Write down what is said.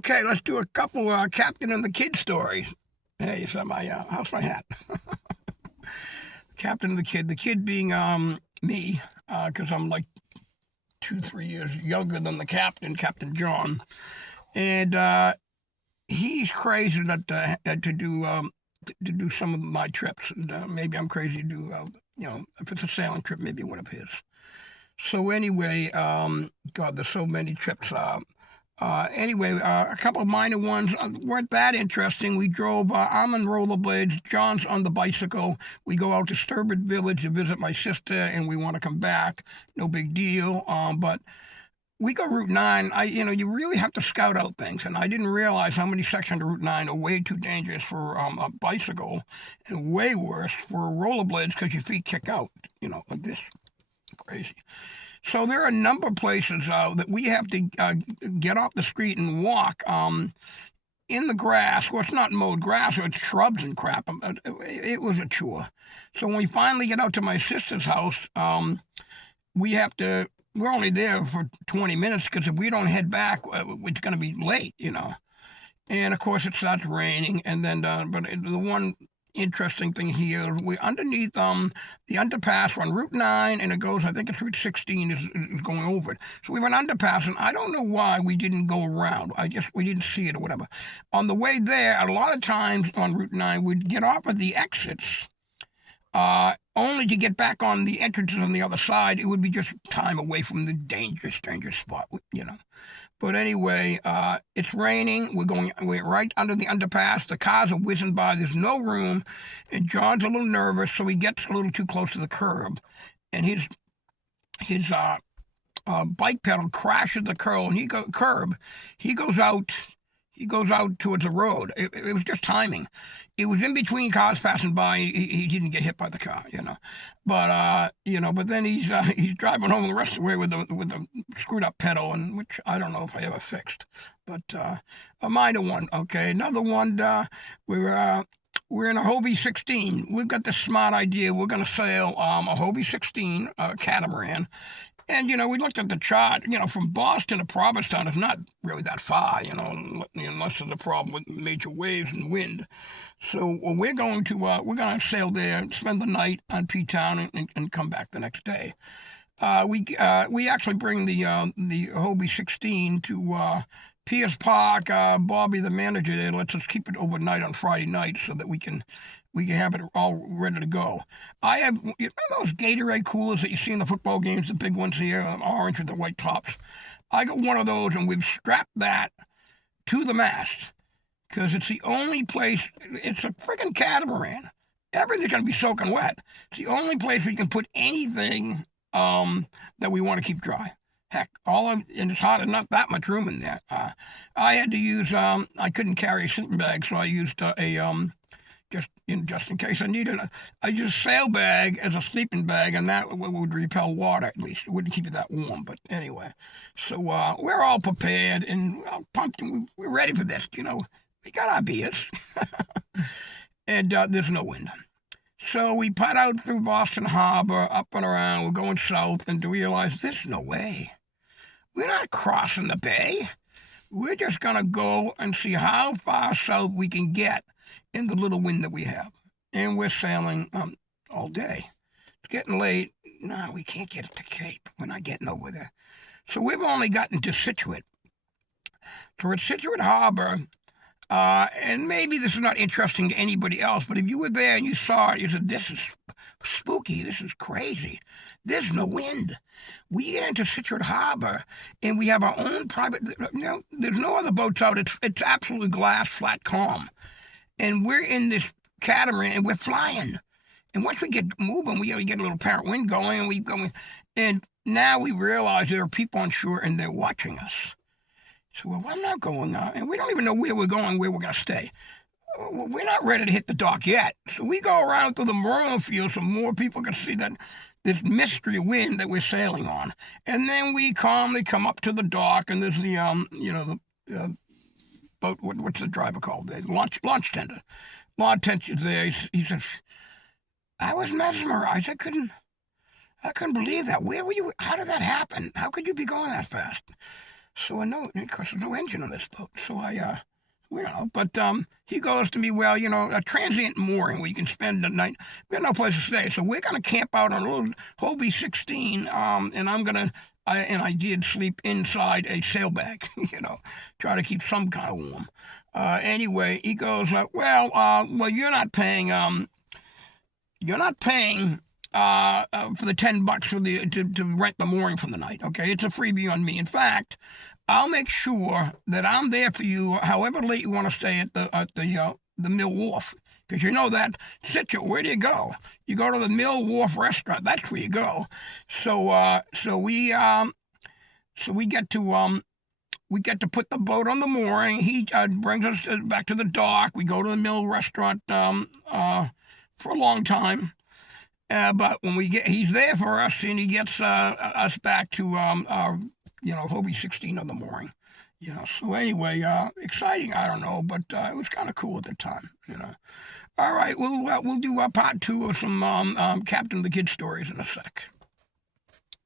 Okay, let's do a couple Captain and the Kid stories. Hey, it's my how's my hat? Captain and the Kid being me, because I'm like 2, 3 years younger than the Captain, Captain John, and he's crazy to do to do some of my trips, and maybe I'm crazy to do if it's a sailing trip, maybe one of his. So anyway, God, there's so many trips. Anyway, a couple of minor ones weren't that interesting. We drove, I'm on rollerblades, John's on the bicycle. We go out to Sturbridge Village to visit my sister, and we want to come back. No big deal. But we go Route 9. You really have to scout out things, and I didn't realize how many sections of Route 9 are way too dangerous for a bicycle, and way worse for rollerblades because your feet kick out. Like this. Crazy. So there are a number of places that we have to get off the street and walk in the grass. Well, it's not mowed grass, or it's shrubs and crap. It was a chore. So when we finally get out to my sister's house, we have to. We're only there for 20 minutes because if we don't head back, it's going to be late, And of course, it starts raining, and then but the one interesting thing here. We're underneath the underpass. We're on Route 9, and it goes, I think it's Route 16 is going over it. So we went underpass, and I don't know why we didn't go around. We didn't see it or whatever. On the way there, a lot of times on Route 9, we'd get off at the exits, only to get back on the entrances on the other side. It would be just time away from the dangerous spot, But anyway, it's raining. We're right under the underpass. The cars are whizzing by. There's no room, and John's a little nervous, so he gets a little too close to the curb, and his bike pedal crashes the curb. He goes out. He goes out towards the road. It was just timing. It was in between cars passing by. He didn't get hit by the car, But but then he's driving home the rest of the way with the screwed up pedal, and which I don't know if I ever fixed. But a minor one. Okay, another one. We're in a Hobie 16. We've got this smart idea. We're going to sail a Hobie 16 catamaran. And, we looked at the chart, from Boston to Provincetown is not really that far, unless there's a problem with major waves and wind. So we're going to sail there, spend the night on P-Town and come back the next day. We actually bring the Hobie 16 to Pierce Park. Bobby, the manager there, lets us keep it overnight on Friday night so that we can have it all ready to go. I have, those Gatorade coolers that you see in the football games, the big ones here, orange with the white tops. I got one of those, and we've strapped that to the mast because it's the only place. It's a friggin' catamaran. Everything's going to be soaking wet. It's the only place we can put anything that we want to keep dry. Heck, and it's hot. There's not that much room in there. I had to use. I couldn't carry a sleeping bag, so I used just in case I needed it. I used a sail bag as a sleeping bag, and that would repel water at least. It wouldn't keep you that warm, but anyway. So we're all prepared and pumped, and we're ready for this. We got our beers, and there's no wind. So we put out through Boston Harbor, up and around. We're going south, and to realize there's no way. We're not crossing the bay. We're just gonna go and see how far south we can get in the little wind that we have. And we're sailing all day. It's getting late. No, we can't get to Cape. We're not getting over there. So we've only gotten to Scituate. So we're at Scituate Harbor, and maybe this is not interesting to anybody else, but if you were there and you saw it, you said, this is spooky. This is crazy. There's no wind. We get into Scituate Harbor, and we have our own private, there's no other boats out. It's absolutely glass, flat, calm. And we're in this catamaran, and we're flying. And once we get moving, we get a little apparent wind going, and we go. And now we realize there are people on shore, and they're watching us. So, well, I'm not going out, and we don't even know where we're going, where we're going to stay. We're not ready to hit the dock yet. So we go around to the marine field so more people can see that this mystery wind that we're sailing on. And then we calmly come up to the dock, and there's the boat, what's the driver called? The launch tender. Launch tender's there. He says, I was mesmerized. I couldn't believe that. Where were you? How did that happen? How could you be going that fast? So I know, because there's no engine on this boat. So we don't know. But he goes to me, well, a transient mooring where you can spend the night. We got no place to stay. So we're going to camp out on a little Hobie 16, and I did sleep inside a sailbag, try to keep some kind of warm. Anyway, he goes, well, you're not paying, for the $10 to rent the mooring for the night. Okay, it's a freebie on me. In fact, I'll make sure that I'm there for you, however late you want to stay at the Mill Wharf. Because you know that Situ, where do you go? You go to the Mill Wharf restaurant. That's where you go. So we get to put the boat on the mooring. He brings us back to the dock. We go to the Mill restaurant for a long time. But when he's there for us, and he gets us back to our Hobie 16 on the mooring. So anyway, exciting. I don't know, but it was kind of cool at the time. All right, we'll do part 2 of some Captain of the Kid stories in a sec.